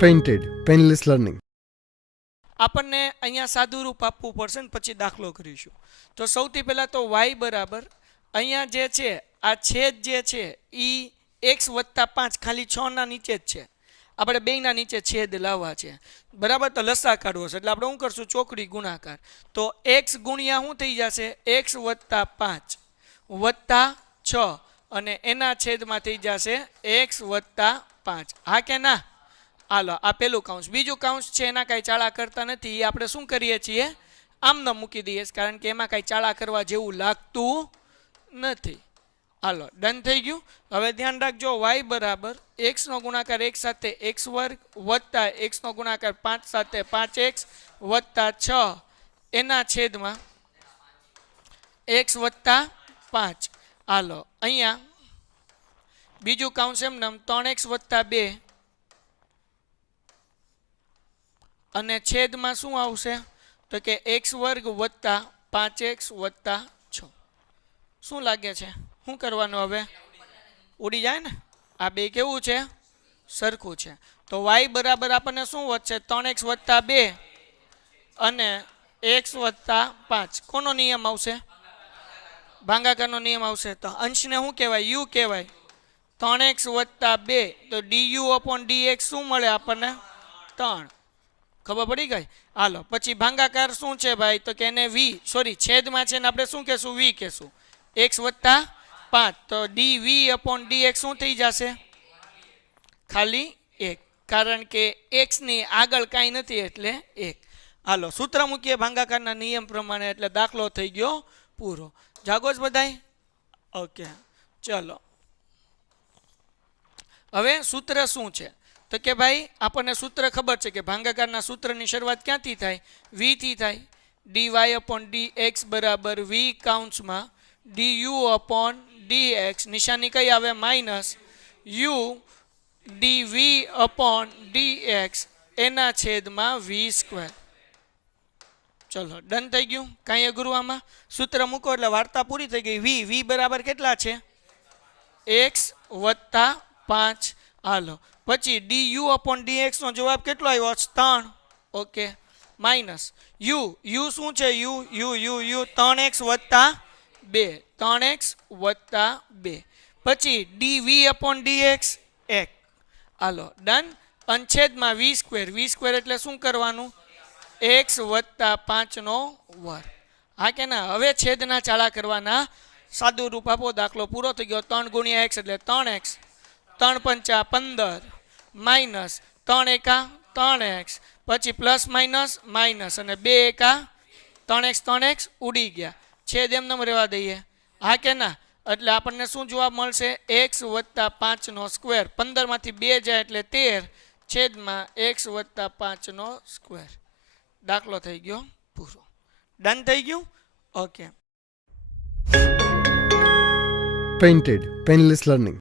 Painted, painless learning. આપણને અહીંયા સાદું રૂપ આપવું પડશે ને પછી દાખલો કરીશું. તો સૌથી પહેલાં તો y બરાબર અહીંયા જે છે આ છેદ જે છે એ x+5 ખાલી 6ના નીચે જ છે. આપણે બેયના નીચે છેદ લાવવા છે બરાબર. તો લસા કાઢવો છે એટલે આપણે શું કરશું? ચોકડી ગુણાકાર. તો x ગુણ્યા શું થઈ જશે? x+5 વત્તા 6 અને એના છેદમાં થઈ જશે x+5. હા કે ના? હાલો આ પેલું કાઉન્સ. બીજું કાઉન્સ છે એના કાંઈ ચાળા કરતા નથી. એ આપણે શું કરીએ છીએ? આમને મૂકી દઈએ કારણ કે એમાં કાંઈ ચાળા કરવા જેવું લાગતું નથી. હાલો ડન થઈ ગયું. હવે ધ્યાન રાખજો y બરાબર x નો ગુણાકાર x સાથે x² વત્તા x નો ગુણાકાર 5 સાથે 5x વત્તા 6 એના છેદમાં x+5. હાલો અહીંયા બીજું કાઉન્સ એમ નામ 3x+2 અને છેદમાં શું આવશે? તો કે x² વત્તા 5x વત્તા 6. શું લાગે છે? શું કરવાનું હવે? ઉડી જાય ને? આ બે કેવું છે? સરખું છે. તો y બરાબર આપણને શું વધશે? 3x+2 અને x+5. કોનો નિયમ આવશે? ભાગાકારનો નિયમ આવશે. તો અંશને શું કહેવાય? u કહેવાય. 3x+2 તો du/dx શું મળે આપણને? 3. ખબર પડી ગઈ? હાલો પછી ભાગાકાર શું છે ભાઈ? તો કે એને છેદમાં છે ને આપણે શું કહેશું? v કહેશું. x+5 તો dv/dx શું થઈ જશે? ખાલી 1, કારણ કે x ની આગળ કાંઈ નથી એટલે 1. હાલો સૂત્ર મૂકીએ ભાગાકારના નિયમ પ્રમાણે એટલે દાખલો થઈ ગયો પૂરો. જાગો જ બધાય? ઓકે ચલો હવે સૂત્ર શું છે? તો કે ભાઈ આપણને સૂત્ર ખબર છે કે ભાગાકારના સૂત્રની શરૂઆત ક્યાંથી થાય? v થી થાય. dy/dx બરાબર v કાઉન્સમાં du/dx નિશાની કઈ આવે? માઇનસ u dv/dx એના છેદમાં v². ચલો ડન થઈ ગયું. કાંઈ અઘરું આમાં? સૂત્ર મૂકો એટલે વાર્તા પૂરી થઈ ગઈ. v બરાબર કેટલા છે? x+5. હાલો પછી du/dx નો જવાબ કેટલો આવ્યો? 3. ઓકે માઇનસ u શું છે? u 3x+2 3x+2 પછી dv/dx 1. હાલો ડન. અંછેદમાં v² એટલે શું કરવાનું? x+5 નો વર્ગ. હા કે ના? હવે છેદના ચાળા કરવાના. સાદું રૂપ આપો. દાખલો પૂરો થઈ ગયો. 3 × x એટલે 3x 3 × 5 15 માઇનસ 3 × 3x પછી પ્લસ માઇનસ માઇનસ અને 2 × 3x ઉડી ગયા. છેદ એમને રહેવા દઈએ. હા કે ના? એટલે આપણને શું જવાબ મળશે? x+5 નો સ્ક્વેર. 15 માંથી 2 જાય એટલે 13 છેદમાં x+5 નો સ્ક્વેર. દાખલો થઈ ગયો પૂરો. ડન થઈ ગયું? ઓકે. Painted, painless learning.